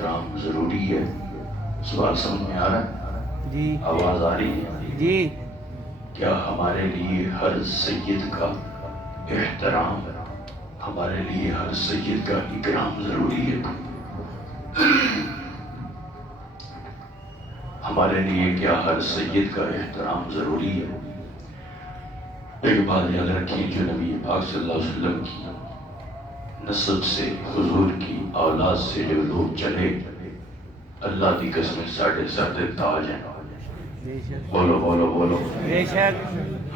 احترام ضروری ہے؟ سوال سمجھ میں آ رہا ہے؟ جی آواز آ رہی ہے؟ جی کیا ہمارے لیے ہر سید کا احترام، ہمارے لیے ہر سید کا اکرام ضروری ہے؟ ہمارے لیے کیا ہر سید کا احترام ضروری ہے؟ ایک بات یاد رکھیں، جو نبی پاک صلی اللہ علیہ وسلم کی نسب سے، حضور کی اولاد سے جو لوگ چلے، اللہ کی قسم ساڑھے ساڑھے تاج ہیں. بولو بولو بولو. بے شک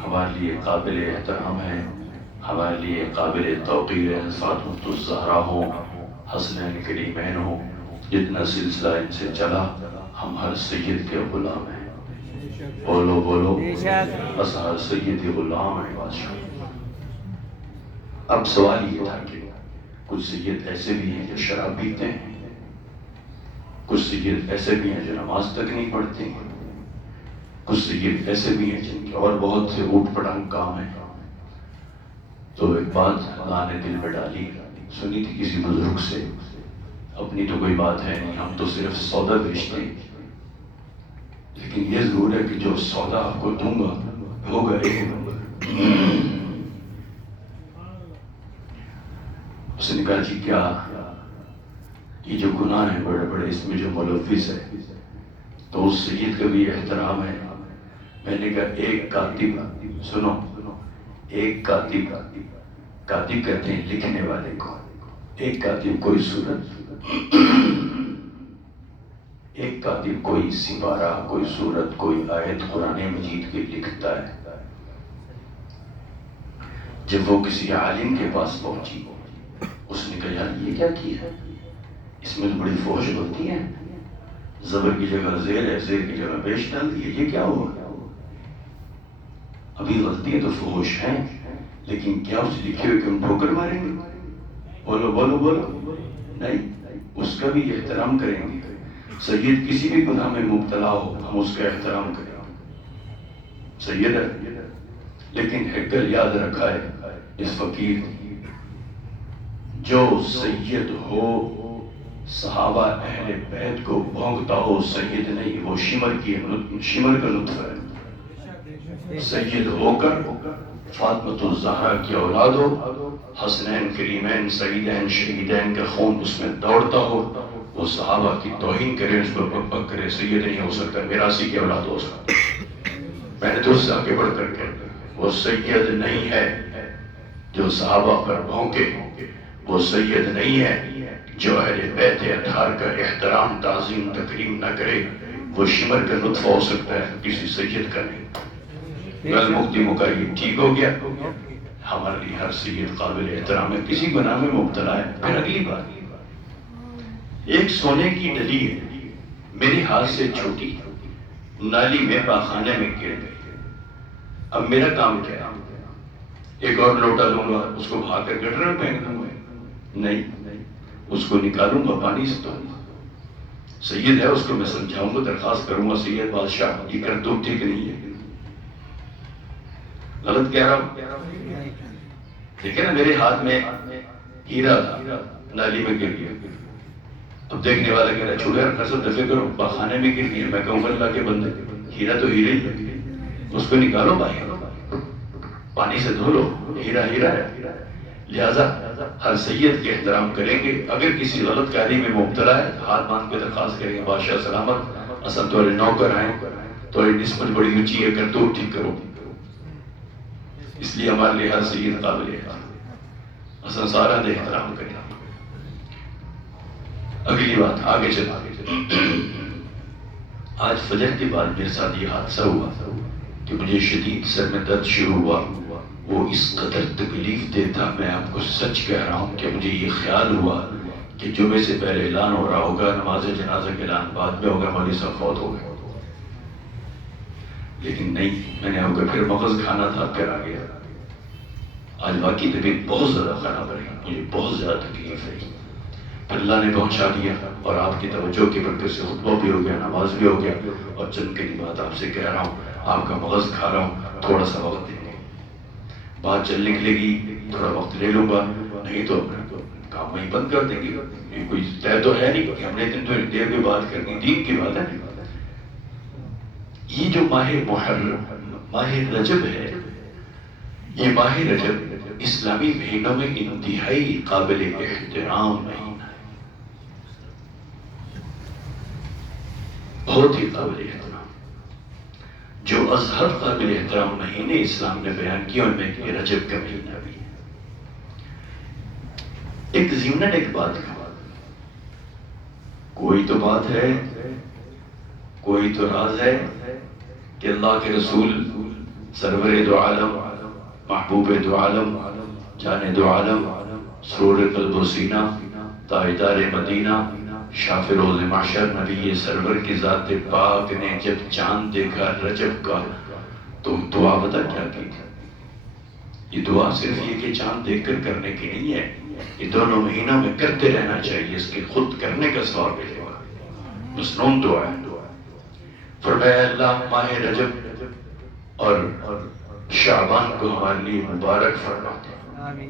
ہمارے لیے قابل احترام ہے، ہمارے لیے قابل توقیر ہے. فاطمۃ الزہرا ہوں، حسنین کریمین ہوں، جتنا سلسلہ ان سے چلا، ہم ہر سید کے غلام ہیں. بولو بولو. بے شک بس ہر سید کے غلام ہیں بادشاہ. اب سوال یہ تھا کہ کچھ سید ایسے بھی ہیں جو شراب پیتے ہیں، کچھ سید ایسے بھی ہیں جو نماز تک نہیں پڑھتے ہیں، کچھ سید ایسے بھی ہیں جن کے اور بہت سے اوٹ پٹانگ کام ہیں. تو ایک بات اللہ نے دل میں ڈالی، سنی تھی کسی بزرگ سے. اپنی تو کوئی بات ہے نہیں، ہم تو صرف سودا بیچتے ہیں، لیکن یہ ضرور ہے کہ جو سودا آپ کو دوں گا ہوگا ایک نمبر. اس نے کہا جی کیا یہ جو گناہ ہیں بڑے بڑے، اس میں جو ملوث ہے تو اس سید کا بھی احترام ہے؟ میں نے کہا ایک کاتب، سنو، ایک کاتب، کاتب کہتے ہیں لکھنے والے کو، ایک کاتب کوئی سورت، ایک کاتب کوئی سپارہ، کوئی سورت، کوئی آیت قرآن مجید کی لکھتا ہے. جب وہ کسی عالم کے پاس پہنچی، اس نے کہا یار یہ کیا کیا، اس میں تو بڑی فحش ہوتی ہے، زبر کی جگہ زیر ہے، زیر کی جگہ پیش ڈال دی ہے، یہ کیا ہوا؟ ابھی غلطیاں تو فحش ہیں، لیکن کیا اس لکھے ہوئے کہ ہم ٹھوکر ماریں گے؟ بولو بولو بولو. نہیں، اس کا بھی احترام کریں گے. سید کسی بھی گناہ میں مبتلا ہو، ہم اس کا احترام کریں گے. سید ہے، لیکن ایک گل یاد رکھا ہے اس فقیر نے، جو سید ہو صحابہ اہل بیت کو بھونکتا ہو، سید نہیں، وہ شمر کا لطف ہے. سید ہو کر فاطمۃ الزہرا کی اولاد ہو، حسنین کریمین سعیدین شہیدین کا خون اس میں دوڑتا ہو، وہ صحابہ کی توہین کرے، اس کو بک بک کرے، سید نہیں ہو سکتا، میراثی کی اولاد ہو سکتا. میں نے تو اس سے آگے بڑھ کر کے، وہ سید نہیں ہے جو صحابہ پر بھونکے، وہ سید نہیں ہے جو اہل بیت اطہار کا احترام، تعظیم، تکریم نہ کرے. وہ شمر کا لطف ہو سکتا ہے، کسی سید کا نہیں. گل مکتی مکائی، ٹھیک ہو گیا. ہمارے لیے ہر سید قابل احترام ہے، کسی گناہ میں مبتلا ہے. پھر اگلی بات، ایک سونے کی ڈلی ہے میرے ہاتھ سے چھوٹی، نالی میں پاخانے میں گر گئی. اب میرا کام کیا ہے؟ ایک اور لوٹا لوں گا، اس کو بھا کر گٹر میں پھینک دوں گا؟ نہیں، اس کو نکالوں گا پانی سے. تو سید ہے، اس کو میں سمجھاؤں گا، درخواست کروں گا، سید بادشاہ یہ کر دو، ٹھیک نہیں ہے. غلط کہہ رہا ہوں؟ ٹھیک ہے نا، میرے ہاتھ میں ہیرا تھا، نالی میں گر گیا. اب دیکھنے والا کہہ رہا چھوڑے یار، قسم دفع کرو، پاخانے میں گر گیا. میں کہوں گا اللہ کے بندے، ہیرا تو ہیرا ہی ہے، اس کو نکالو باہر، پانی سے دھو لو، ہیرا ہیرا ہے. لہذا ہر سید کے احترام کریں گے. اگر کسی غلط کاری میں مبتلا ہے، ہاتھ باندھ کے درخواست کریں گے، بادشاہ سلامت، اصل تو نوکر ہیں، تو نسبت بڑی اونچی ہے، کر دو، ٹھیک کرو. اس لیے ہمارے لیے ہر سید قابل احترام، اصل سارا دے احترام کریں. اگلی بات آگے چلا. آج فجر کے بعد میرے ساتھ یہ حادثہ ہوا کہ مجھے شدید سر میں درد شروع ہوا. وہ اس قدر تکلیف دہ تھا، میں آپ کو سچ کہہ رہا ہوں کہ مجھے یہ خیال ہوا کہ جمعے سے پہلے اعلان ہو رہا ہوگا، نماز جنازہ کے اعلان بعد میں ہوگا، مولوی صاحب فوت ہو گئے. لیکن نہیں، میں نے آپ کو پھر مغز کھانا تھا، پھر آ گیا. آج واقعی طبیعت بہت زیادہ خراب رہی، مجھے بہت زیادہ تکلیف رہی. پھر اللہ نے پہنچا دیا، اور آپ کی توجہ کی برکت سے خطبہ بھی ہو گیا، نماز بھی ہو گیا. اور چند کلمات آپ سے کہہ رہا ہوں، آپ کا مغز کھا رہا ہوں، تھوڑا سا وقت دیں گے، بات چل نکلے گی، تھوڑا وقت لے لوں گا، نہیں تو کام وہیں بند کر دیں گے. یہ کوئی طے تو ہے نہیں کہ ہم نے اتنی دیر دیر کی بات کرنی، دین کی بات ہے. یہ جو ماہ محرم، ماہ رجب ہے، یہ ماہ رجب اسلامی مہینوں میں انتہائی قابل احترام مہینہ ہے، بہت ہی قابل احترام. جو ازحد قابل احترام مہینے اسلام نے بیان کیا ان میں یہ رجب کا مہینہ بھی ہے. ایک ضمناً ایک بات کا، کوئی تو بات ہے، کوئی تو راز ہے کہ اللہ کے رسول سرور دو عالم، محبوب دو عالم، جان دو عالم، سرور قلب و سینہ، تاجدار مدینہ، شاف روز محشر، نبی سرور کی ذات پاک نے جب چاند دیکھا رجب کا تو دعا بتا کیا کی تھی. یہ دعا صرف یہ کہ چاند دیکھ کر کرنے کی نہیں ہے، یہ دونوں مہینوں میں کرتے رہنا چاہیے، اس کے خود کرنے کا ثواب ملے گا. مسنون دعا ہے. فرمایا اللہ ماہ رجب اور شعبان کو ہمارے لیے مبارک فرما دے،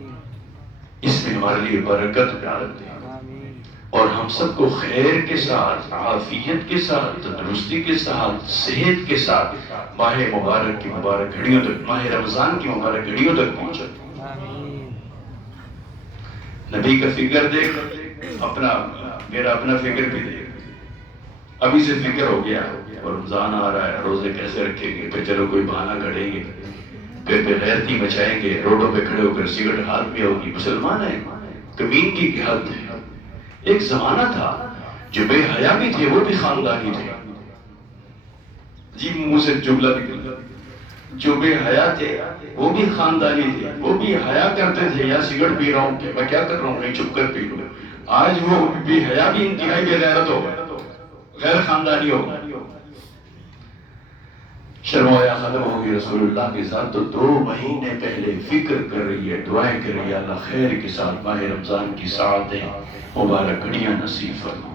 اس میں ہمارے لیے برکت ڈال دے، اور ہم سب کو خیر کے ساتھ، عافیت کے ساتھ، تندرستی کے ساتھ، صحت کے ساتھ ماہ مبارک کی مبارک گھڑیوں تک، ماہ رمضان کی مبارک گھڑیوں تک پہنچا. نبی کا فکر دیکھ، اپنا میرا اپنا فکر بھی دیکھ. ابھی سے فکر ہو گیا اور رمضان آ رہا ہے، روزے کیسے رکھیں گے، پھر چلو کوئی بہانہ گھڑیں گے، پھر غیرتی مچائیں گے، روڈوں پہ کھڑے ہو کر سگریٹ ہاتھ میں ہوگی. مسلمان ہیں، کمینگی کی حد ہے. ایک زمانہ تھا جو بے حیا بھی تھے وہ بھی خاندانی تھے. جی منہ سے جملہ نکل، جو بے حیا تھے وہ بھی خاندانی تھے، وہ بھی حیا کرتے تھے. یا سگریٹ پی رہا ہوں کہ میں کیا کر رہا ہوں، نہیں چپ کر پی لوں. آج وہ بے حیا بھی انتہائی بے غیرت ہو گئے، غیر خاندانی ہو گئے. شرم و حیا ختم ہوگی. رسول اللہ کی ذات تو 2 مہینے پہلے فکر کر رہی ہے، دعائیں کر رہی ہے، اللہ خیر کے ساتھ ماہ رمضان کی ساعتیں مبارک گھڑیاں نصیب فرما.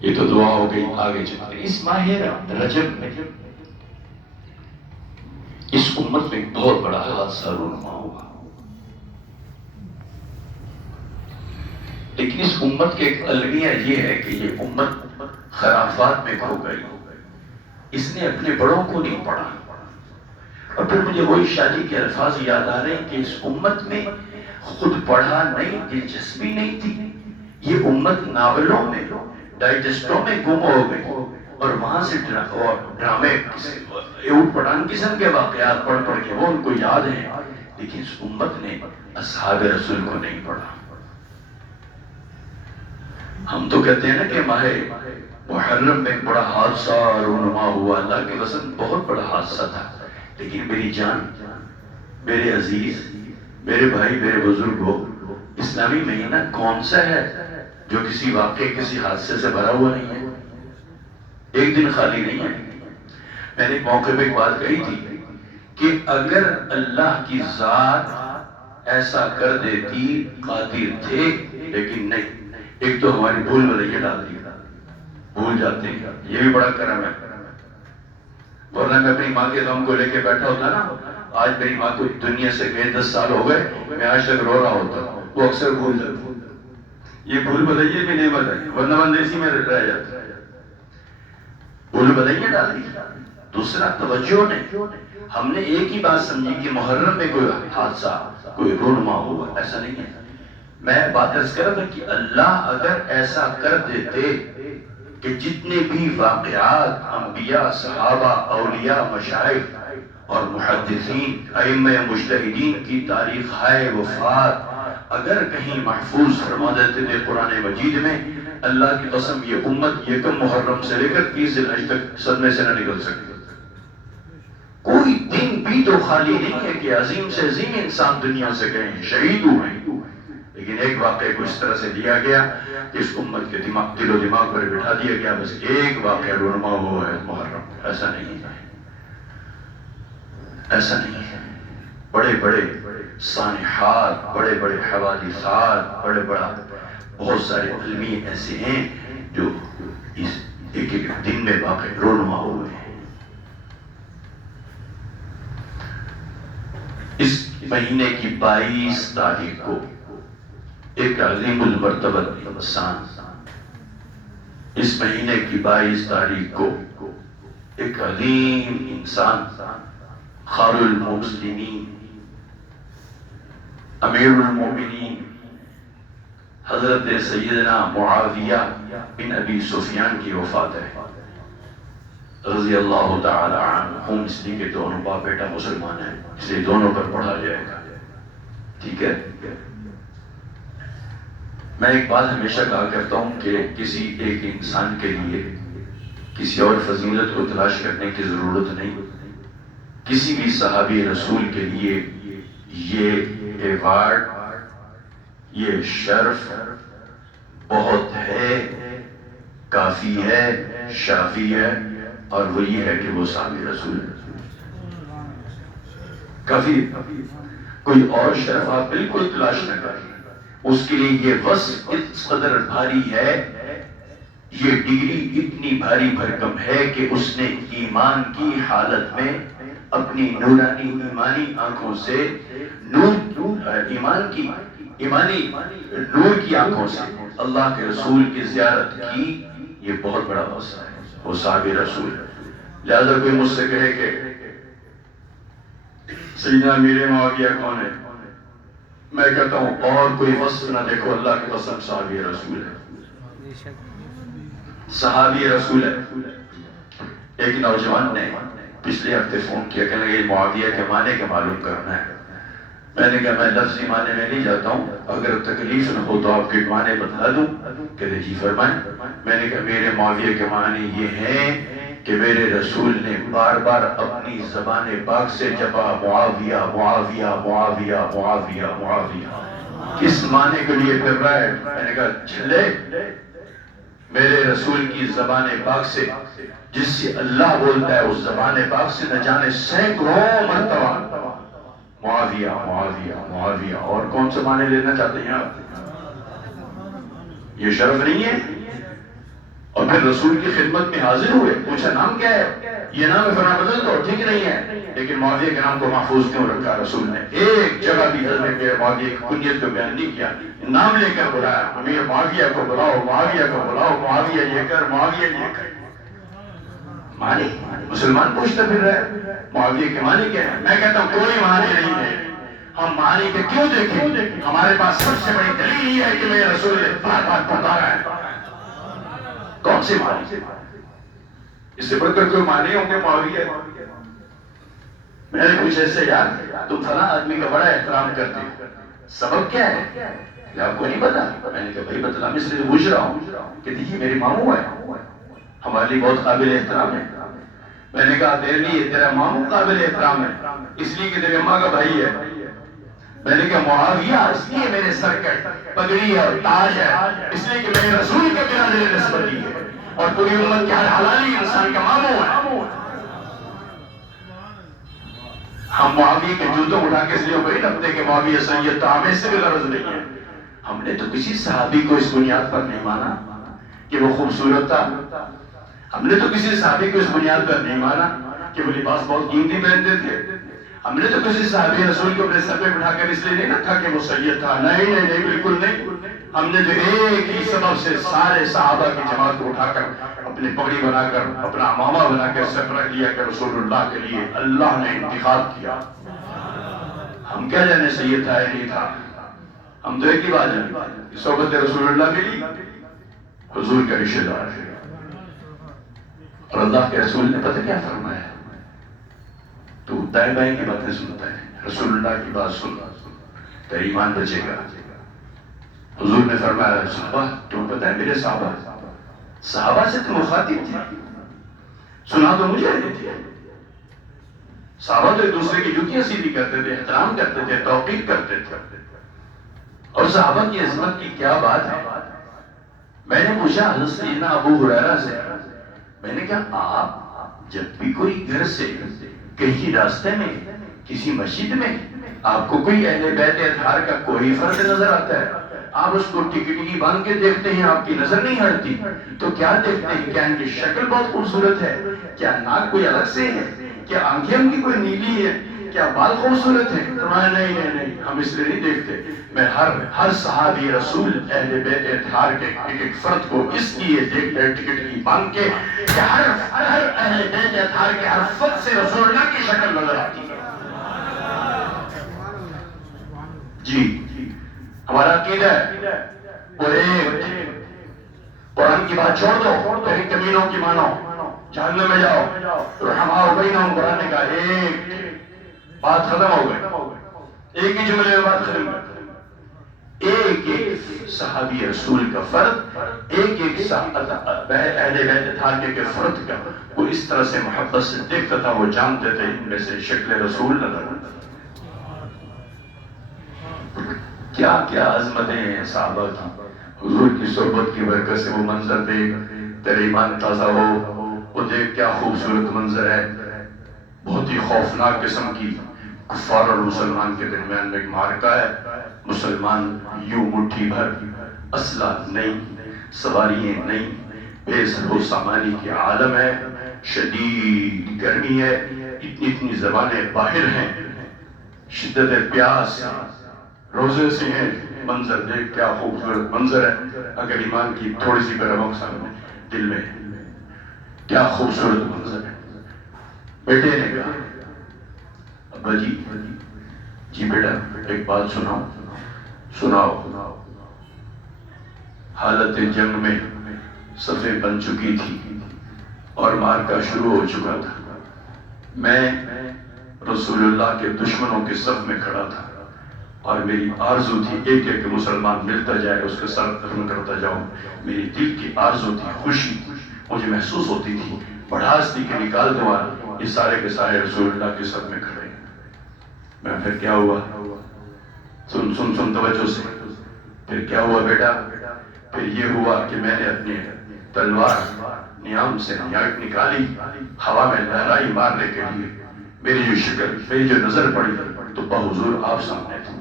یہ تو دعا ہو گئی. آگے چلتے اس ماہ رجب میں اس امت میں بہت بڑا حادثہ رونما ہوا. لیکن اس امت کے ایک المیہ یہ ہے کہ یہ امت خرافات میں کھو گئی. اس نے اپنے بڑوں کو نہیں پڑھا. اور پھر مجھے وہی شادی کے الفاظ یاد آ رہے ہیں کہ اس امت میں خود پڑھا نہیں، دلچسپی نہیں تھی. یہ امت ناولوں میں، ڈائجسٹوں میں گم ہو گئی اور وہاں سے ڈرامے، اوٹ پٹان قسم کے واقعات پڑھ پڑھ کے وہ ان کو یاد ہیں. لیکن اس امت نے اصحاب رسول کو نہیں پڑھا. ہم تو کہتے ہیں نا کہ ماہ محرم میں بڑا حادثہ رونما ہوا. اللہ کے قسم بہت بڑا حادثہ تھا. لیکن میری جان، میرے عزیز، میرے بھائی، میرے بزرگوں، اسلامی مہینہ کون سا ہے جو کسی واقعے، کسی حادثے سے بھرا ہوا نہیں ہے؟ ایک دن خالی نہیں ہے. میں نے ایک موقع پہ ایک بات کہی تھی کہ اگر اللہ کی ذات ایسا کر دیتی، قادر تھے، لیکن نہیں. ایک تو ہماری بھول بھلائیاں ڈال دی، بھول جاتے ہیں. یہ بھی بڑا کرم ہے. ورنہ میں اپنی ماں کے غم کو لے کے بیٹھا ہوتا نا، آج میری ماں کو دنیا سے گئے 10 سال ہو گئے، میں آج تک رو رہا ہوتا. وہ اکثر بھول جاتے. یہ بھول بھلائیے بھی نعمت ہے، ورنہ بندیسی میں رہ جاتا. بھول بھلائیاں ڈال دی. دوسرا توجہ نہیں. ہم نے ایک ہی بات سمجھی کہ محرم میں کوئی حادثہ، کوئی رونما ہوا، ایسا نہیں ہے. میں بات عرض کر رہا تھا کہ اللہ اگر ایسا کر دیتے کہ جتنے بھی واقعات انبیاء، صحابہ، اولیاء، مشائخ اور محدثین، ائمہ مجتہدین کی تاریخ ہائے وفات اگر کہیں محفوظ فرما دیتے تھے قرآن مجید میں، اللہ کی قسم یہ امت یکم محرم سے لے کر 30 ذی الحج تک صدمے سے نہ نکل سکتی. کوئی دن بھی تو خالی نہیں ہے کہ عظیم سے عظیم انسان دنیا سے گئے ہیں، شہید ہوئے ہیں. لیکن ایک واقعے کو اس طرح سے دیا گیا کہ اس امت کے دل و دماغ پر بٹھا دیا گیا بس ایک واقعہ رونما ہوا ہے محرم. ایسا نہیں ہے، ایسا نہیں ہے. بڑے بڑے سانحات، بڑے بڑے حوادثات، بہت سارے علمی ایسے ہیں جو اس ایک ایک دن میں واقع رونما ہوئے ہیں. اس مہینے کی 22 تاریخ کو ایک عظیم المرتبت انسان اس مہینے کی 22 تاریخ کو ایک عظیم انسان خار المسلمین امیر المومنین حضرت سیدنا معاویہ بن ابی سفیان کی وفات ہے رضی اللہ تعالی عنہم، اس لیے کہ دونوں باپ بیٹا مسلمان ہیں، اس لیے دونوں پر پڑھا جائے گا، ٹھیک ہے؟ میں ایک بات ہمیشہ کہا کرتا ہوں کہ کسی ایک انسان کے لیے کسی اور فضیلت کو تلاش کرنے کی ضرورت نہیں. کسی بھی صحابی رسول کے لیے یہ ایوارڈ، یہ شرف بہت ہے، کافی ہے، شافی ہے، اور وہ یہ ہے کہ وہ صحابی رسول ہے. کافی، کوئی اور شرف آپ بالکل تلاش نہ کریں. اس کے لیے یہ وصف اس قدر بھاری ہے، یہ ڈگری اتنی بھاری بھرکم ہے کہ اس نے ایمان کی حالت میں اپنی نورانی ایمانی آنکھوں سے ایمانی نور کی آنکھوں سے اللہ کے رسول کی زیارت کی. یہ بہت بڑا وصف ہے، وہ صحابی رسول ہے. لہذا کوئی مجھ سے کہے کہ سیدنا امیر معاویہ کون ہے، میں کہتا ہوں اور کوئی وصف نہ دیکھو، اللہ کی قسم صحابی رسول ہے، صحابی رسول ہے. ایک نوجوان نے پچھلے ہفتے فون کیا، کہنے لگے معاویہ کے معنی کے معلوم کرنا ہے. میں نے کہا میں لفظی معنی میں نہیں جاتا ہوں، اگر تکلیف نہ ہو تو آپ کے معنی بتلا دوں. کہتے جی فرمائیں. میں نے کہا میرے معاویہ کے معنی یہ ہیں کہ میرے رسول نے بار بار اپنی زبان پاک سے جپا معاویہ معاویہ معاویہ معاویہ معاویہ. کس معنی کے لیے کر رہا ہے؟ میں نے کہا چھلے، میرے رسول کی زبان پاک سے جس سے اللہ بولتا ہے اس زبان پاک سے نہ جانے سینکڑوں مرتبہ معاویہ معاویہ معاویہ. اور کون سے معنی لینا چاہتے ہیں آپ؟ یہ شرف نہیں ہے؟ اور پھر رسول کی خدمت میں حاضر ہوئے، پوچھا نام کیا ہے؟ یہ نام فرما بدل دو، ٹھیک نہیں ہے، لیکن معاویہ کے نام کو محفوظ کیوں رکھا رسول نے؟ ایک جگہ بھی حضرت معاویہ کی کنیت کو بیان نہیں کیا، نام لے کر بلایا، امیر معاویہ کو بلاؤ، معاویہ کو بلاؤ، معاویہ یہ کر، معاویہ یہ کر. معنی مسلمان پوچھتا پھر رہا ہے معاویہ کے معنی کیا ہے؟ میں کہتا ہوں کوئی معنی نہیں ہے. ہم معنی کے کیوں دیکھیں؟ ہمارے پاس سب سے بڑی دلیل یہ ہے کہ میرے رسول نے بار بار بتایا ہے. کون سی معنی؟ اس سے بڑھ کر کوئی معنی ہوں گے معاویہ؟ میں نے پوچھا اس سے یار تم فلاں آدمی کا بڑا احترام کرتے ہو، سبب کیا ہے؟ کہ آپ کو نہیں پتا؟ میں نے کہا بھائی بتلا، میں اس لیے پوچھ رہا ہوں کہ دیکھیے میری ماموں ہے، ہمارے لیے بہت قابل احترام ہے. میں نے کہا تیرے لیے تیرا ماموں قابل احترام ہے اس لیے کہ تیرے اماں کا بھائی ہے. میں نے کہا معاویہ اس لیے میرے سر کا پگڑی ہے اور تاج ہے اس لیے کہ میرے رسول کے بنا میرے نسبت کی ہے اور پوری امت کے ہر حلالی انسان کا ماموں ہے. ہم معاویہ کے جوتوں اٹھا کے اس لیے بھائی رکھتے کہ معاویہ سید تھا، ہمیں اس سے بھی غرض نہیں ہے. ہم نے تو کسی صحابی کو اس بنیاد پر نہیں مانا کہ وہ خوبصورت تھا. ہم نے تو کسی صحابی کو اس بنیاد پر نہیں مانا کہ وہ لباس بہت قیمتی پہنتے تھے. ہم نے تو کسی صحابی رسول کو اپنے سر پہ بٹھا کر اس لیے نہیں رکھا کہ وہ سید تھا. نہیں نہیں نہیں، بالکل نہیں. ہم نے تو ایک ہی سبب سے سارے صحابہ کی جماعت کو اٹھا کر اپنی پگڑی بنا کر اپنا امامہ بنا کر سر پر رکھ لیا کہ رسول اللہ کے لیے اللہ نے انتخاب کیا. ہم کیا جانے سید تھا یا نہیں تھا؟ ہم تو ایک ہی بات جانے صحبت رسول اللہ ملی، حضور کا رشتہ دار ہے. اور اللہ کے رسول نے پتہ کیا فرمایا؟ تو دائیں بائیں کی باتیں سنتا ہے، رسول اللہ کی بات سن تو ایمان بچے گا. حضور نے فرمایا صحابہ تمہیں پتہ ہے میرے صحابہ سے تم مخاطب تھے، سنا تو مجھے رہے تھے. صحابہ تو ایک دوسرے کی جوتیاں سیدھی کرتے تھے، احترام کرتے تھے، توقیر کرتے تھے. اور صحابہ کی عظمت کی کیا بات ہے. میں نے پوچھا حضرت سیدنا ابو ہریرہ سے، میں نے کہا آپ جب بھی کوئی گھر سے کہیں راستے میں کسی مسجد میں آپ کو کوئی اہل بیت اطہار کا کوئی فرد نظر آتا ہے، آپ اس کو ٹکٹکی باندھ کے دیکھتے ہیں، آپ کی نظر نہیں ہٹتی تو کیا دیکھتے ہیں؟ کیا ان کی شکل بہت خوبصورت ہے؟ کیا ناک کوئی الگ سے ہے؟ کیا آنکھیں ان کی کوئی نیلی ہے؟ کیا بال خوبصورت ہے؟ فرمایا نہیں نہیں نہیں، ہم اس لیے نہیں دیکھتے، میں ہر صحابی رسول اہل بیت اطہار کے ایک ایک فرد کو اس لیے دیکھتا ہے ٹکٹ کی باندھ کے کہ ہر اہل بیت اطہار کے ہر فرد سے رسول اللہ کی شکل نظر آتی ہے۔ جی ہمارا عقیدہ ہے وہ ایک، قرآن کی بات چھوڑ دو، تیری کمینوں کی مانو، جہنم میں جاؤ، رحماء بینہم، قرآن نے کہا ایک، بات ختم ہو گئی، ایک ہی جملے میں بات ختم ہو گئی۔ ایک ایک صحابی رسول کا فرد، ایک ایک اہل بیت اطہار کے فرد کا وہ اس طرح سے محبت سے دیکھتا تھا، وہ جانتے تھے ان میں سے شکل رسول نظر آتا۔ کیا کیا عظمتیں ہیں صحابہ کی، حضور کی صحبت کی برکت سے وہ منظر دیکھ تیرے ایمان تازہ ہو، وہ دیکھ کیا خوبصورت منظر ہے۔ بہت ہی خوفناک قسم کی کفار اور مسلمان کے درمیان میں ایک معرکہ ہے، مسلمان یوں مٹھی بھر اسلحہ نہیں، سواریاں نہیں، بے سر و سامانی کے عالم ہے، شدید گرمی ہے، اتنی اتنی زبانیں باہر ہیں، شدت پیاس روزے سے ہیں، منظر دیکھ کیا خوبصورت منظر ہے۔ اگر ایمان کی تھوڑی سی برمک سامنے دل میں کیا خوبصورت منظر ہے۔ بیٹے نے کہا ابا جی بیٹا ایک بات سناؤ۔ حالت جنگ میں صفیں بن چکی تھی اور معرکہ شروع ہو چکا تھا، میں رسول اللہ کے دشمنوں کے صف میں کھڑا تھا اور میری آرزو تھی ایک ایک مسلمان ملتا جائے اس کے سر دفن کرتا جاؤں، میری دل کی آرزو تھی، خوشی مجھے محسوس ہوتی تھی، بڑھاس تھی کہ نکال دوں یہ سارے کے سارے رسول اللہ کے صف میں کھڑے ہیں۔ میں پھر کیا ہوا، سن توجہ سے، پھر کیا ہوا بیٹا، پھر یہ ہوا کہ میں نے اپنی تلوار نیام سے نکالی، ہوا میں لہرائی مارنے کے لیے، میری جو شکل، میری جو نظر پڑی تو بحضور آپ سامنے تھے،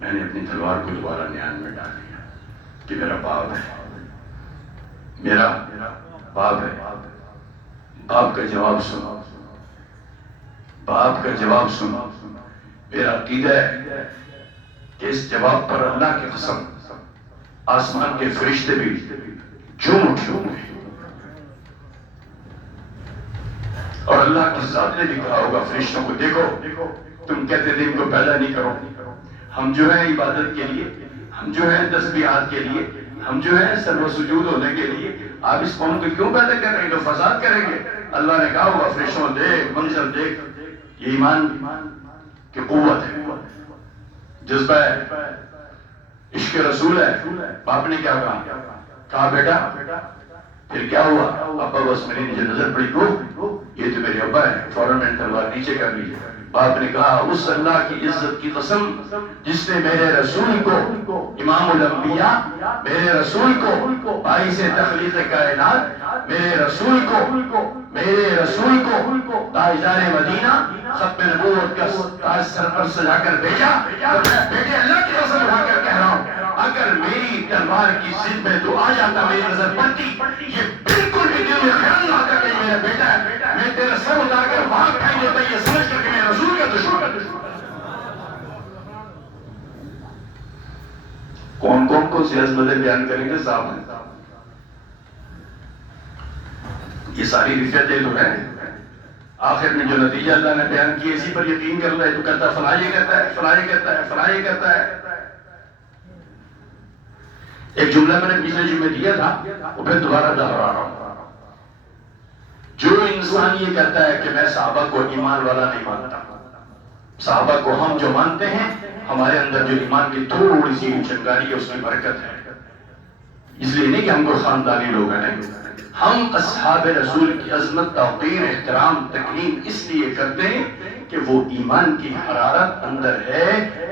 میں نے اپنی تلوار کو دوبارہ نیام میں ڈال دیا کہ میرا باپ ہے، میرا باپ ہے۔ باپ کا جواب سنو، باپ کا جواب سنو، میرا عقیدہ ہے کہ اس جواب پر اللہ کی قسم آسمان کے فرشتے بھی جھوم اٹھے اور اللہ کی ذات نے بھی کہا ہوگا فرشتوں کو، دیکھو تم کہتے تھے ان کو پیدا نہیں کرو، ہم جو ہیں عبادت کے لیے، ہم جو ہیں تسبیحات کے لیے، ہم جو ہیں سر و سجود ہونے کے لیے، آپ اس قوم کو کیوں پیدا کر رہے ہیں، تو فساد کریں گے۔ اللہ نے کہا ہوگا فرشتوں دیکھ منظر دیکھ، یہ ایمان کی قوت ہے، جذبہ ہے، عشق رسول ہے۔ باپ نے کیا کہا بیٹا پھر کیا ہوا، ابا بس میری نیچے نظر پڑی تو یہ تو میرے ابا ہے، فوراً میں نے تلوار نیچے کر لی۔ باپ نے کہا اس اللہ کی عزت کی قسم جس نے میرے رسول کو امام الانبیاء، میرے رسول کو باعث تخلیق کائنات، میرے رسول کو تاجدار مدینہ، ختم نبوت کا تاج سر پر سجا کر بھیجا۔ بیٹے اللہ کی قسم اٹھا کر کہہ رہا ہوں، اگر میری تلوار کی ضد میں تو آ جاتا، میری نظر پڑتی، یہ بالکل بھی دل میں خیال نہ آتا کہ میرا بیٹا ہے، میں تیرا سر اتار کر وہاں پھینک دیتا یہ سمجھ کر کہ میں رسول کا دشمن۔ کون کون سی عظمتیں بیان کریں گے صاحب ہیں، یہ ساری رفعتیں تو ہیں، آخر میں جو نتیجہ اللہ نے بیان کیا اسی پر یقین کر رہا ہے تو کہتا ہے فلاں یہ کہتا ہے، فلاں یہ کہتا ہے، فلاں یہ کہتا ہے۔ ایک جملہ میں نے پچھلے جمعے دیا تھا، وہ پھر دوبارہ دہرا رہا ہوں۔ جو انسان یہ کہتا ہے کہ میں صحابہ کو ایمان والا نہیں مانتا، صحابہ کو ہم جو مانتے ہیں، ہمارے اندر جو ایمان کی تھوڑی سی چنگاری ہے اس کی برکت ہے، اس لیے نہیں کہ ہم کو خاندانی لوگ ہیں، نہیں، ہم اصحاب رسول کی عظمت، توقیر، احترام، تکریم اس لیے کرتے ہیں کہ وہ ایمان کی حرارت اندر ہے،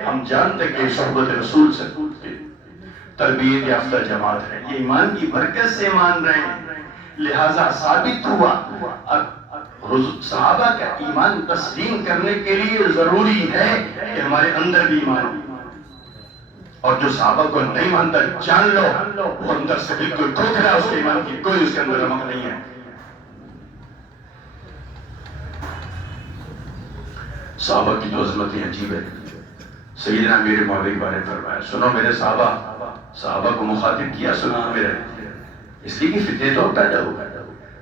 ہم جانتے کہ صحبت رسول سے تربیت یافتہ جماعت ہے، یہ ایمان کی برکت سے مان رہے ہیں، لہذا ثابت ہوا صحابہ کا ایمان تسلیم کرنے کے لیے ضروری ہے کہ ہمارے اندر بھی ایمان ہو، اور جو صحابہ کو نہیں مانتا جان لو وہ اندر سے بالکل کھوکھرا ہے، اس کے ایمان کی کوئی اس کے اندر نمک نہیں ہے۔ صحابہ کی تو عظمتیں عجیب ہے. سیدنا امیر معاویہ کے بارے میں فرمایا سنو میرے صحابہ کو مخاطب کیا سنا میرے اس لیے کہ فتنے تو پیدا ہو.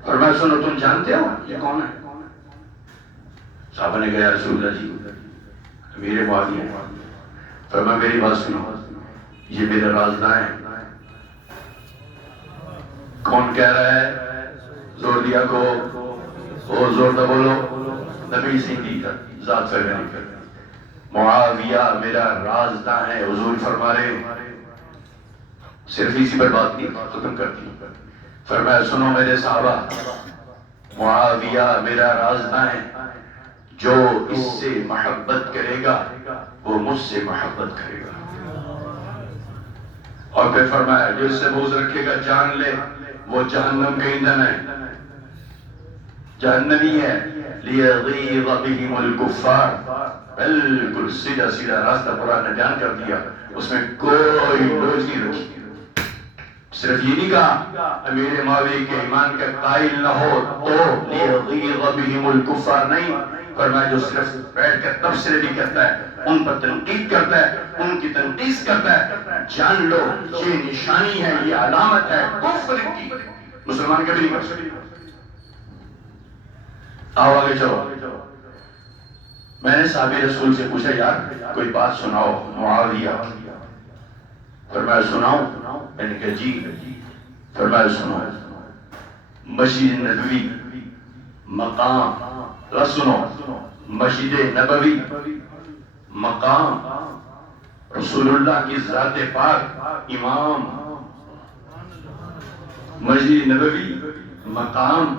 فرمایا سنو تم جانتے ہو یہ کون ہے؟ صحابہ نے کہا یا رسول اللہ جی امیر معاویہ. فرمایا میری بات سنو یہ میرا رازداں ہے. کون کہہ رہا ہے؟ زور دیا کو اور زور دہ بولو. نبی سنگھ کی ذات فرمانی کر معاویہ میرا رازداں ہے. حضور فرما رہے صرف اسی پر بات نہیں ختم کرتی. فرمایا سنو میرے صحابہ معاویہ میرا رازداں ہے. جو اس سے محبت کرے گا وہ مجھ سے محبت کرے گا. اور پھر فرمایا جو اس سے بغض رکھے گا جان لے وہ جہنم کا ایندھن ہے جہنمی ہے. لیغیظ بہم الکفار. بالکل سیدھا سیدھا راستہ قرآن نے بیان کر دیا. اس میں کوئی لوچ نہیں رکھی. صرف یہ نہیں کہا امیر معاویہ کے ایمان کا قائل نہ ہو تو لیغیظ بہم الکفار نہیں. فرمایا جو صرف بیٹھ کر تبصرے بھی کرتا ہے ان پر تنقید کرتا ہے ان کی تنقید کرتا ہے جان لو یہ نشانی ہے یہ علامت ہے کفر کی. مسلمان کبھی نہیں کر سکتے. آؤ آگے چلو. میں نے صحابی رسول سے پوچھا یار کوئی بات سناؤ معاویہ. فرمایا سناؤ. میں نے کہا جی. فرمایا سنو مسجد نبوی مقام سنو مسجد نبوی مقام رسول اللہ کی ذات پاک امام. مسجد نبوی مقام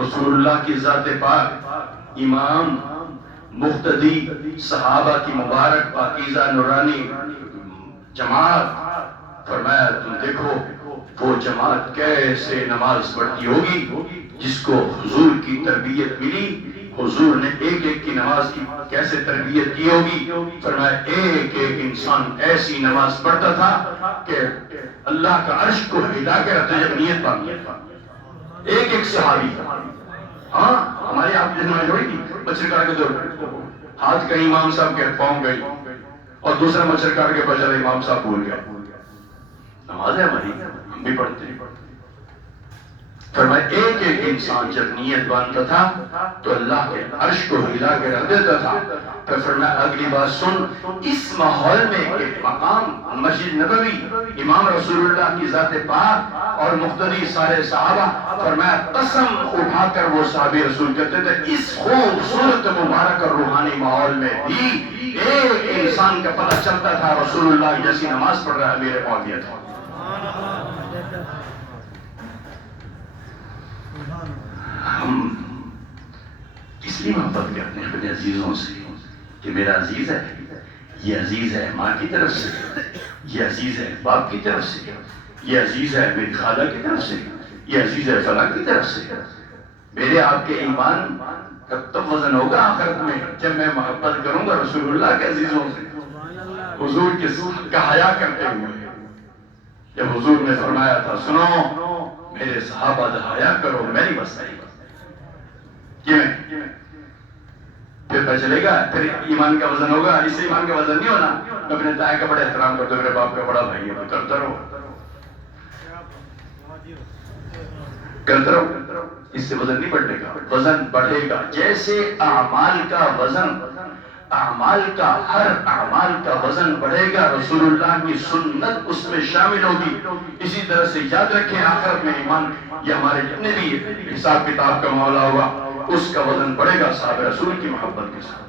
رسول اللہ کی ذات پاک امام مقتدی صحابہ کی مبارک پاکیزہ نورانی جماعت. فرمایا تم دیکھو وہ جماعت کیسے نماز پڑھتی ہوگی جس کو حضور کی تربیت ملی. حضور نے ایک ایک کی نماز کی کیسے تربیت کی ہوگی. فرمایا ایک ایک انسان ایسی نماز پڑھتا تھا کہ اللہ کا عرش کو ہلا کے رکھتا جب نیت باندھی. ایک ایک صحابی. ہاں ہمارے آپ جنہوں نے تھی مچھرکار کے دور ہاتھ کہیں امام صاحب کے پاؤں گئی اور دوسرا مچھرکار کے بجائے امام صاحب بھول گئے. نماز ہے ہماری ہم بھی پڑھتے ہیں. فرمایا ایک ایک انسان جب نیت باندھتا تھا تو اللہ کے عرش کو ہلا کے رکھ دیتا تھا. پھر فرمایا اگلی بات سن اس ماحول میں کہ مقام مسجد نبوی امام رسول اللہ کی ذات پاک اور مقتدی سارے صحابہ. فرمایا قسم اٹھا کر وہ صحابی رسول کہتے تھے اس خوبصورت مبارک اور روحانی ماحول میں بھی ایک انسان کا پتہ چلتا تھا رسول اللہ جیسی نماز پڑھ رہا ہے میرے معاویہ تھا. ہم اس لیے محبت کرتے ہیں اپنے عزیزوں سے کہ میرا عزیز ہے. یہ عزیز ہے ماں کی طرف سے, یہ عزیز ہے باپ کی طرف سے, یہ عزیز ہے میری خالہ کی طرف سے, یہ عزیز ہے فلاں کی طرف سے. میرے آپ کے ایمان کا تب وزن ہوگا آخرت میں جب میں محبت کروں گا رسول اللہ کے عزیزوں سے حضور کے کا حیا کرتے ہوئے. جب حضور نے فرمایا تھا سنو میرے صحابہ حیا کرو میری بس نہیں پھر چلے گا. پھر ایمان کا وزن ہوگا. اس سے ایمان کا وزن نہیں ہونا میں اپنے دائیں کا بڑا احترام کرتا ہوں میرے باپ کا بڑا بھائی ہے کرتا رہو کرتا رہو. اس سے وزن نہیں بڑھنے کا وزن بڑھے گا. جیسے اعمال کا وزن اعمال کا ہر اعمال کا وزن بڑھے گا رسول اللہ کی سنت اس میں شامل ہوگی. اسی طرح سے یاد رکھیں آخرت میں ایمان یہ ہمارے جتنے بھی حساب کتاب کا معاملہ ہوگا اس کا وزن بڑھے گا صاحب رسول کی محبت کے ساتھ.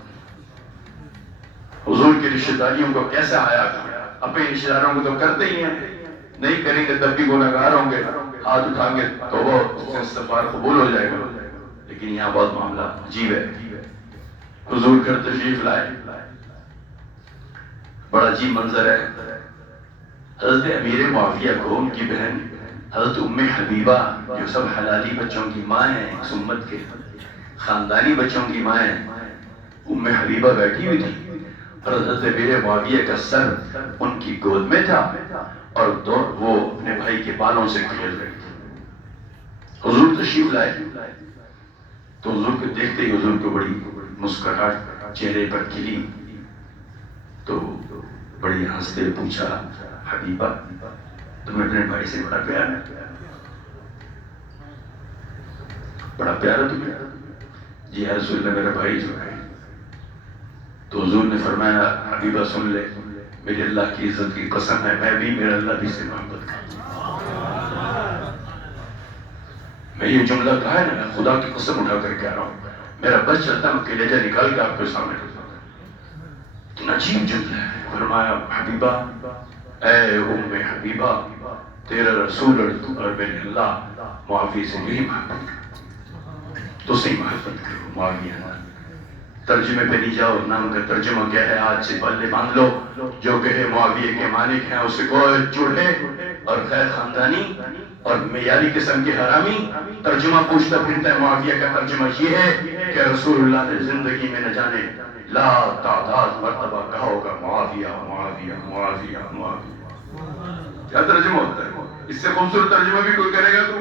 حضور کی رشتہ داریوں کو کیسے آیا کریں. اپنے رشتہ داروں کو تو کرتے ہی ہیں نہیں کریں گے تب بھی گناہگار ہوں گے. ہاتھ اٹھائیں گے تو وہ استغفار قبول ہو جائے گا. لیکن یہاں بہت معاملہ عجیب ہے. حضور گھر تشریف لائے بڑا عجیب منظر ہے. حضرت امیر معاویہ کو ان کی بہن حضرت ام حبیبہ جو سب حلالی بچوں کی ماں ہیں اس امت کے خاندانی بچوں کی ماں ہیں ام حبیبہ بیٹھی ہوئی تھی اور حضرت امیر معاویہ کا سر ان کی گود میں تھا اور وہ اپنے بھائی کے بالوں سے کھیل رہی تھی. حضور تشریف لائے تو حضور کو دیکھتے ہی حضور کو بڑی مسکراہٹ چہرے پر کھلی تو بڑی ہنستے پوچھا حبیبہ تمہیں اپنے بھائی سے بڑا پیار ہے؟ بڑا پیار ہے تمہیں؟ جی یا رسول اللہ میرا بھائی جو ہے. تو حضور نے فرمایا حبیبہ سن لے میرے اللہ کی عزت کی قسم ہے میں بھی میرا اللہ بھی سے محبت کرتا ہوں. میں یہ جملہ کہا ہے نا میں خدا کی قسم اٹھا کر کہہ رہا ہوں میرا بس چلتا میں کلیجہ نکال کے آپ کے سامنے کرتا ہوں. اتنا عجیب جملہ ہے. فرمایا حبیبہ اے ام حبیبہ تیرا رسول اور میرے اللہ معافی سے یہی محبت کرو تو صحیح محبت کرو. معاویہ ترجمے پہ نہیں جاؤ نام کا ترجمہ کیا ہے آج سے بلے باندھ لو جو کہے معاویہ کے مالک ہیں اسے کوئی چوڑے اور خیر خاندانی اور معیاری قسم کے حرامی. ترجمہ پوچھتا پھرتا ہے معاویہ کا ترجمہ یہ ہے کہ رسول اللہ نے زندگی میں نہ جانے لا تعداد مرتبہ کہا ہوگا معاویہ معاویہ معاویہ معاویہ. کیا ترجمہ ہوتا ہے؟ اس سے خوبصورت ترجمہ بھی کوئی کرے گا تو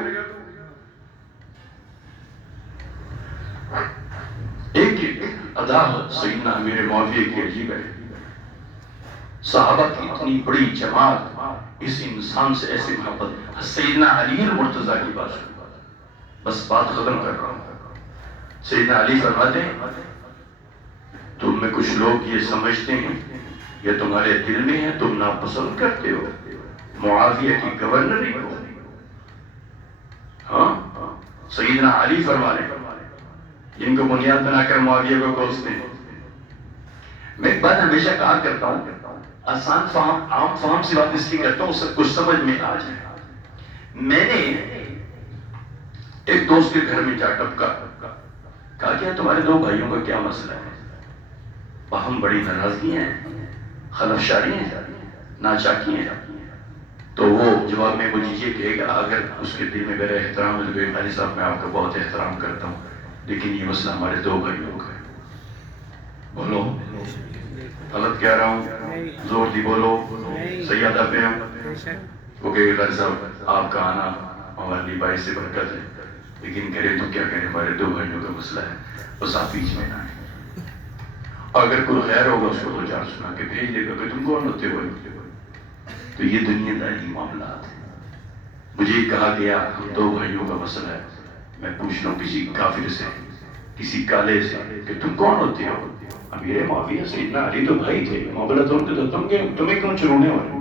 ایک ایک ادا سیدنا امیر معاویہ کی عجیب ہے. صحابہ کی اتنی بڑی جماعت اس انسان سے ایسی محبت. سیدنا علی المرتضیٰ کی بات بس بات ختم کر رہا ہوں. سیدنا علی فرماتے ہیں تم میں کچھ لوگ یہ سمجھتے ہیں یہ تمہارے دل میں ہے تم ناپسند کرتے ہو معاویہ کی گورنری کو. ہاں سیدنا علی فرمانے جن کو بنیاد بنا کر معاویہ کو کوستے ہیں. میں ایک بات ہمیشہ کہا کرتا ہوں آسان فہم عام فہم سی بات اس لیے کرتا ہوں سب کچھ سمجھ میں آ جائے. میں نے ایک دوست کے گھر میں جا ٹپکا کہا کیا تمہارے دو بھائیوں کا کیا مسئلہ ہے؟ باہم بڑی ناراضگی ہیں خلفشاری ہیں ناچاکی ہیں. تو وہ جواب میں مجھے یہ کہے گا اگر اس کے دل میں میرا احترام ہے تو علی صاحب میں آپ کا بہت احترام کرتا ہوں لیکن یہ مسئلہ ہمارے دو بھائیوں کا ہے. بولو غلط کہہ رہا ہوں؟ زور دی بولو صحیح آدھا پہ ہوں. وہ کہے گا صاحب آپ کا آنا ہماری بھائی سے برکت ہے لیکن کرے تو کیا کرے ہمارے دو بھائیوں کا مسئلہ ہے بس آپ بیچ میں نہ آئے. اگر کوئی خیر ہوگا اس کو دو چار سنا کے بھیج دے گا کہ تم کون ہوتے ہو. تو یہ دنیا داری معاملات ہیں. مجھے کہا گیا ہم دو بھائیوں کا مسئلہ ہے. میں پوچھ رہا ہوں کسی کافر سے کسی کالے سے کہ تم کون ہوتے ہو؟ امیر معاویہ سیدنا علی تو بھائی تھے معاملہ تو تمہیں کیوں چرونے والے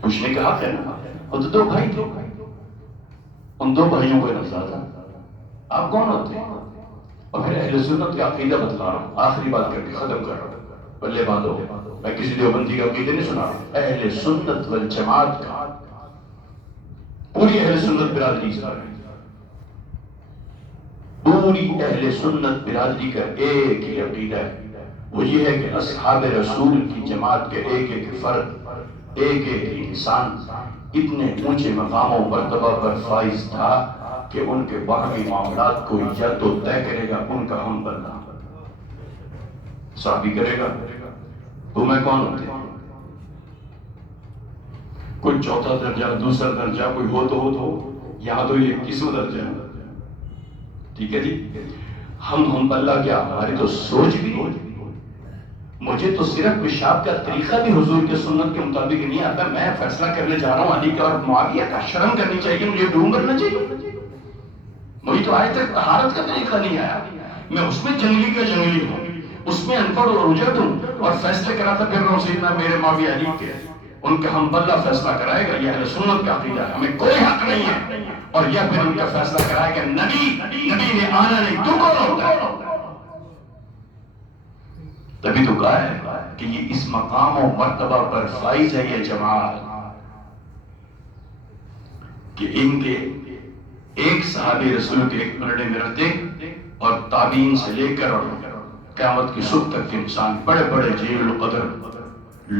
پوچھنے کا حق ہے نا. وہ تو دو بھائی تھے ان دو بھائیوں کو نظر تھا آپ کون ہوتے ہیں؟ اور پھر اہل سنت کا عقیدہ بتلا رہا ہوں آخری بات کر کے ختم کر رہا ہوں. بلے باندھو میں کسی دیوبندی کا عقیدہ نہیں سنا رہا. اہل سنت والجماعت کا پوری اہل سنت برادری پوری اہل سنت برادری کا ایک ہی عقیدہ ہے وہ یہ ہے کہ اصحاب رسول کی جماعت کے ایک ایک فرد ایک ایک انسان اتنے اونچے مقام و مرتبہ پر فائز تھا کہ ان کے باہمی معاملات کو یا تو طے کرے گا ان کا ہم بننا صحابی کرے گا. تو میں کون ہوتے ہیں؟ کوئی چوتھا درجہ دوسرا درجہ کوئی ہو تو یہاں تو یہ کسو درجہ ہے. ٹھیک ہے جی ہم اللہ کیا ہماری تو سوچ بھی نہیں. مجھے تو صرف پیشاب کا طریقہ بھی حضور کے سنت کے مطابق نہیں آتا. میں فیصلہ کرنے جا رہا ہوں علی کا اور معاویہ کا. شرم کرنی چاہیے مجھے ڈھونڈ کرنا چاہیے. مجھے تو آج تک طہارت کا طریقہ نہیں آیا. میں اس میں جنگلی کا جنگلی ہوں اس میں ان پڑھ اور اجڑ ہوں اور فیصلے کراتا پھر رہا ہوں سیدنا میرے معاویہ علی کے. ان کا ہم بلہ فیصلہ کرائے گا یہ اہل سنت کا عقیدہ ہے. ہمیں کوئی حق نہیں ہے اور یہ پھر ان کا فیصلہ کرائے گا. نبی نے آنا نہیں تو کون ہوتا ہے؟ تبھی تو کہا ہے کہ یہ اس مقام و مرتبہ پر فائز ہے یہ جماعت کہ ان کے ایک صحابی رسول کے ایک پلڑے میں رہتے اور تابعین سے لے کر قیامت کی صبح تک انسان بڑے بڑے جلیل القدر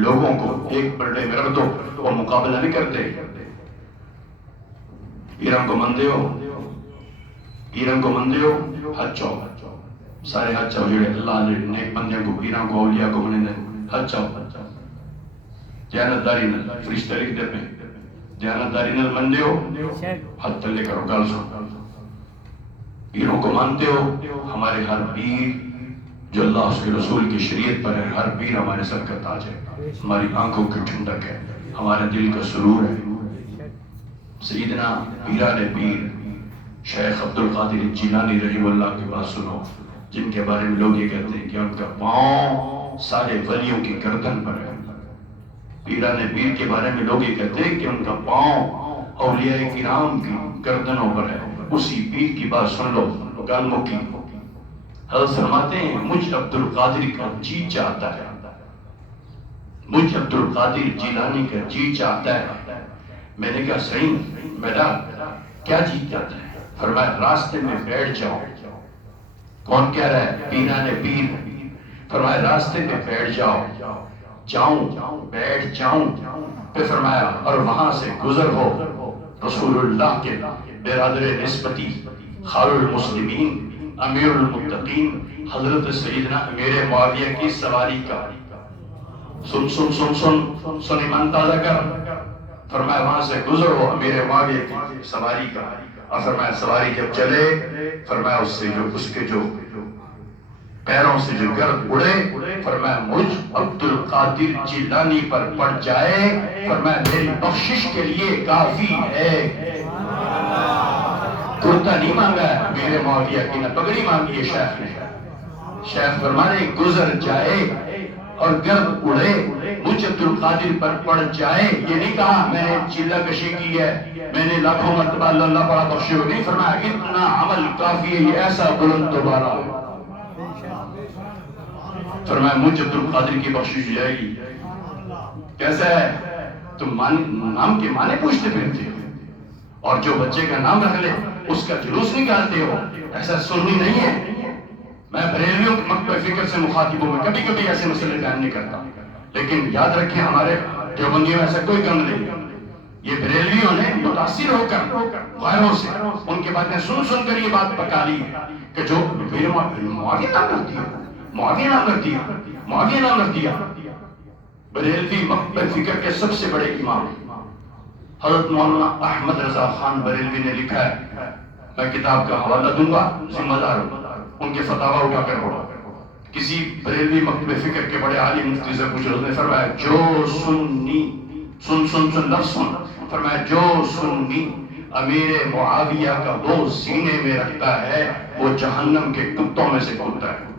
لوگوں کو ایک پلڑے میں رکھ دو وہ مقابلہ نہیں کرتے. ایران کو مندے ہو حج چاو سارے حج چاو جڑے اللہ نے نیک بندے کو ایران کو اولیاء کو منے حج چاو دیانت داری نل فرشتہ لکھ دے پہ دیانت داری نل مندے ہو حج تلے کرو گال سو پیروں کو مانتے ہو؟ ہمارے ہر پیر جو اللہ اس کے رسول کی شریعت پر ہے، ہر پیر ہمارے سر کا تاج ہے، ہماری آنکھوں کی ٹھنڈک ہے، ہمارے دل کا سرور ہے۔ سیدنا پیران پیر شیخ عبد القادر جیلانی رحمہ اللہ کی بات سنو، جن کے بارے میں لوگ یہ کہتے ہیں کہ ان کا پاؤں سارے ولیوں کی گردن پر ہے۔ پیران پیر کے بارے میں لوگ یہ کہتے ہیں کہ ان کا پاؤں اولیاء کرام کی گردنوں پر ہے۔ اسی پیر کی بات سن لو، گال مکی۔ حضرت فرماتے ہیں مجھ عبد القادر کا جی چاہتا ہے، مجھ عبد القادر جیلانی کا جی چاہتا ہے۔ میں نے کہا صحیح بیٹا کیا جی چاہتا ہے؟ فرمایا راستے میں بیٹھ جاؤ۔ کون کہہ رہا ہے؟ پیران پیر۔ فرمایا راستے میں بیٹھ جاؤ، جاؤں بیٹھ جاؤں، پھر فرمایا اور وہاں سے گزر ہو رسول اللہ کے برادر نسبتی خال المسلمین امیر المتقین حضرت سیدنا امیر معاویہ کی سواری کا۔ سن سن سن سن سن ایمان تازہ کر۔ فرمایا وہاں سے گزر ہو امیر معاویہ کی سواری کا، اور فرمایا سواری جب چلے، فرمایا اس سے اس کے جو پیروں سے جو گرد اڑے، فرمایا مجھ عبد القادر جیلانی پر پڑ جائے، فرمایا میری بخشش کے لیے کافی ہے۔ کرتا نہیں مانگا ہے میرے معاویہ کی، نہ پگڑی مانگی ہے شیخ نے۔ شیخ فرمانے گزر جائے اور گرد اڑے، مجھ عبد القادر پر پڑ جائے۔ یہ نہیں کہا میں نے چلہ کشی کی ہے، میں نے لاکھوں مرتبہ اللہ پڑا بخشے ہو، نہیں فرمایا اتنا عمل کافی ہے، یہ ایسا بلند و بالا ہے۔ فرمایا مجھ عبد القادر کی بخشش جائے گی۔ کیسا ہے؟ تم نام کے معنی پوچھتے پھرتے ہو، اور جو بچے کا نام رکھ لے اس کا جلوس نکالتے ہو، ایسا سنی نہیں ہے۔ میں بریلویوں کے مکتب فکر سے مخاطب ہوں، میں کبھی کبھی ایسے مسئلے بیان نہیں کرتا، لیکن یاد رکھیں ہمارے دیوبندیوں میں ایسا کوئی کم نہیں۔ یہ بریلویوں نے متاثر ہو کر غیروں سے ان کے باتیں سن سن کر یہ بات پکا لی کہ جو معاویہ نام رکھ دیا، معاویہ نام رکھ دیا، معاویہ نام رکھ دیا۔ بریلوی مکتب فکر کے سب سے بڑے امام حضرت مولانا احمد رضا خان بریلوی نے لکھا ہے، میں کتاب کا حوالہ دوں گا، ذمہ دار ہوں، ان کے فتاویٰ اٹھا کر پڑھو۔ کسی بریلوی مکتب فکر کے بڑے عالم مفتی سے پوچھا، اس نے فرمایا جو سنی، سن سن سن لفظ سن، فرمایا جو سنی امیر معاویہ کا وہ سینے میں رکھتا ہے وہ جہنم کے کتوں میں سے کھولتا ہے۔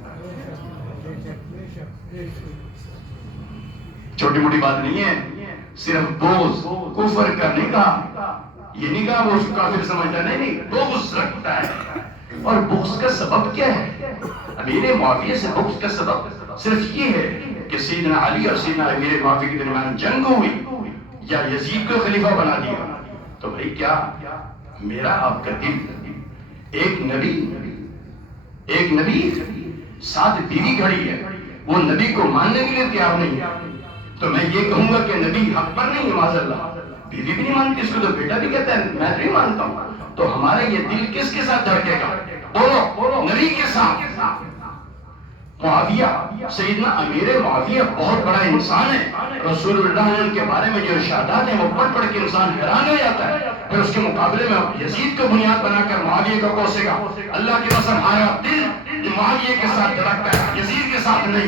چھوٹی موٹی بات نہیں ہے، صرف بغض کفر کا نہیں کہا، یہ نہیں کہا وہ کافر سمجھتا، نہیں، بغض رکھتا ہے۔ اور بغض کا سبب کیا ہے؟ امیر معاویہ سے بغض کا سبب صرف یہ ہے کہ سیدنا علی اور سیدنا امیر معاویہ کے درمیان جنگ ہوئی یا یزید کو خلیفہ بنا دیا۔ تو بھائی کیا میرا آپ کا دل ایک نبی 7 بیوی گھڑی ہے، وہ نبی کو ماننے کے لیے تیار نہیں ہے، تو میں یہ کہوں گا کہ نبی حق پر نہیں ہے، معاذ اللہ۔ بیوی بھی نہیں مانتی، اس کو تو بیٹا بھی کہتا ہے میں نہیں مانتا ہوں، تو ہمارا یہ دل کس کے ساتھ دھڑکے گا؟ بولو، نبی کے ساتھ۔ معاویہ سیدنا امیر معاویہ بہت بڑا انسان ہے، رسول اللہ نے ان کے بارے میں جو ارشادات ہیں وہ پڑھ پڑھ کے انسان حیران ہو جاتا ہے، پھر اس کے مقابلے میں یزید کو بنیاد بنا کر معاویہ کو کوسے گا۔ اللہ کی قسم ہمارا دل معاویہ کے ساتھ دھڑکتا ہے، یزید کے ساتھ نہیں۔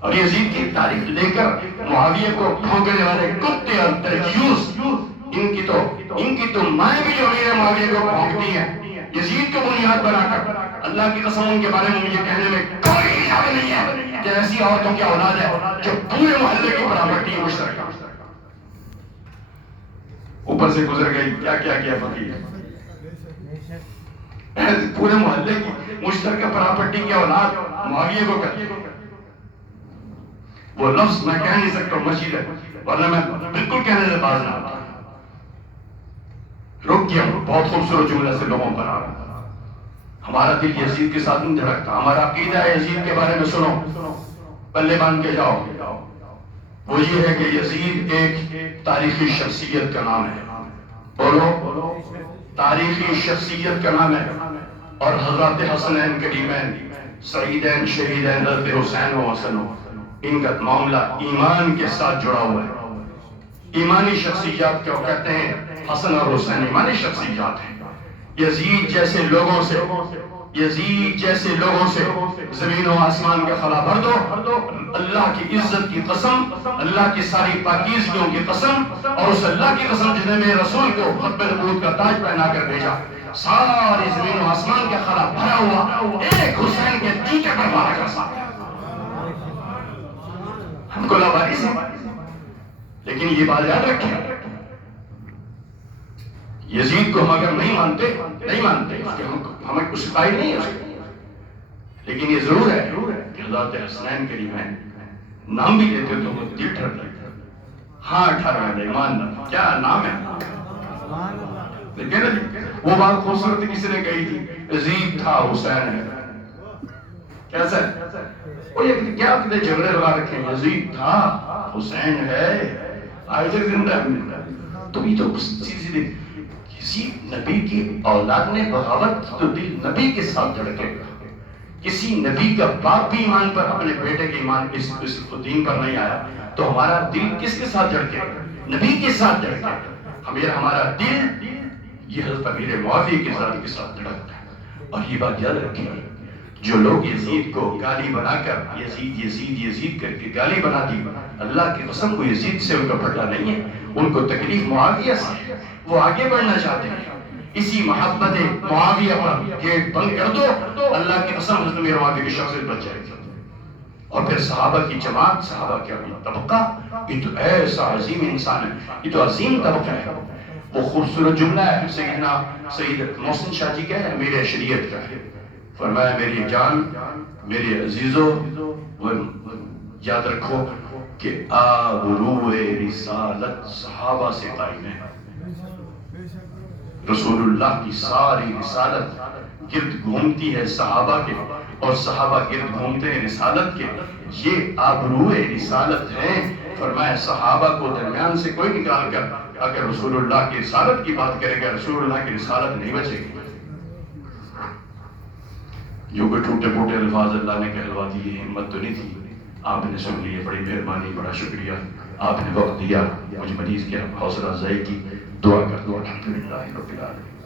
اور یزید کی تاریخ لے کر معاویہ کو بھونکنے والے کتے اور ترجیوس، ان کی تو مائیں بھی جو امیر معاویہ کو بھونکتی ہیں یزید کو بنیاد بنا کر، اللہ کی قسم ان کے بارے میں مجھے کہنے میں کوئی حق نہیں ہے کہ ایسی عورتوں کی اولاد ہے جو پورے محلے کی پراپرٹی مشترکہ۔ اوپر سے گزر گئی، کیا کیا فقیر، پورے محلے کی مشترکہ پراپرٹی کی اولاد معاویہ کو کرتی۔ وہ لفظ میں کہہ نہیں سکتا، مشید ہے، ورنہ میں بالکل کہنے سے باز نہ آتا۔ رک گیا، بہت خوبصورت جملے سے لوگوں پر آ رہا۔ ہمارا دل یزید کے ساتھ نہیں دھڑکتا، ہمارا عقیدہ ہے یزید کے بارے میں سنو، پلے باندھ کے جاؤ، وہ یہ ہے کہ یزید ایک تاریخی شخصیت کا نام ہے۔ بولو، تاریخی شخصیت کا نام ہے، اور حضرات حسنین کریمین سعیدین شہیدین حضرت حسین و حسن، ان کا معاملہ ایمان کے ساتھ جڑا ہوا ہے۔ ایمانی شخصیات کیوں کہتے ہیں؟ حسن اور حسین ایمانی شخصیات ہیں، یزید جیسے لوگوں سے زمین و آسمان کا خلا بھر دو، اللہ کی عزت کی قسم، اللہ کی ساری پاکیزگیوں کی قسم، اور اس اللہ کی قسم جس نے میرے رسول کو ختم نبوت کا تاج پہنا کر بھیجا، ساری زمین و آسمان کا خلا بھرا ہوا ایک حسین کے جوتے پر مارا کر ساتھ ہم کو لاوارث ہیں۔ لیکن یہ بات یاد رکھیں، یزید کو ہم اگر نہیں مانتے ہمیں کچھ قائل نہیں ہے، لیکن یہ ضرور ہے کہ حضرت حسنین کریم ہیں، نام بھی لیتے تو وہ دل ٹھر لگتا، ہاں ٹھر رہا ہے، ایمان کیا نام ہے، لیکن وہ بات خوبصورت کسی نے کہی تھی، یزید تھا حسین ہے، کیسا ہے وہ یہ کیا کتنے جھگڑے لگا رکھے ہیں، یزید تھا حسین ہے، آج تک زندہ ہے، تو یہ تو سیدھی کسی نبی کی اولاد نے بغاوت تو دل نبی کے ساتھ دھڑکے، کسی نبی کا باپ بھی ایمان پر اپنے بیٹے کے ایمان اس دین پر نہیں آیا تو ہمارا دل کس کے ساتھ دھڑکے؟ نبی کے ساتھ دھڑکے۔ ہمارا دل یہ حضرت امیر معاویہ کے ذات کے ساتھ دھڑکتا ہے۔ اور یہ بات یاد رکھیں، جو لوگ یزید کو گالی بنا کر یزید کر کے گالی بنا دی، اللہ کی قسم کو یزید سے ان کا پھٹا نہیں ہے، ان کو تکلیف معاویہ سے ہے، وہ آگے بڑھنا چاہتے ہیں، اسی محبت معاویہ پر گیٹ بند کر دو، اللہ کی قسم حضرت امیر معاویہ کی شخصیت بچ جائے گی۔ اور پھر صحابہ کی جماعت، صحابہ کا طبقہ، یہ تو ایسا عظیم انسان ہے، یہ تو عظیم طبقہ ہے۔ وہ خوبصورت جملہ ہے سیدنا سید محسن شاہ جی کا ہے، میرے شریعت کا ہے، فرمایا میری جان، میرے عزیزو، یاد رکھو کہ آبروئے رسالت صحابہ سے قائم ہے۔ رسول اللہ کی ساری رسالت گرد گھومتی ہے صحابہ کے، اور صحابہ گرد گھومتے ہیں رسالت کے، یہ آبروئے رسالت ہے۔ فرمایا صحابہ کو درمیان سے کوئی نکال کر اگر رسول اللہ کی رسالت کی بات کرے گا، رسول اللہ کی رسالت نہیں بچے گی۔ جو کہ ٹوٹے پھوٹے الفاظ اللہ نے کہلوا دیے، ہمت تو نہیں تھی، آپ نے سن لیے، بڑی مہربانی، بڑا شکریہ، آپ نے وقت دیا، مجھ مریض کے حوصلہ افزائی کی، دعا کر دو، الحمدللہ رب العالمین۔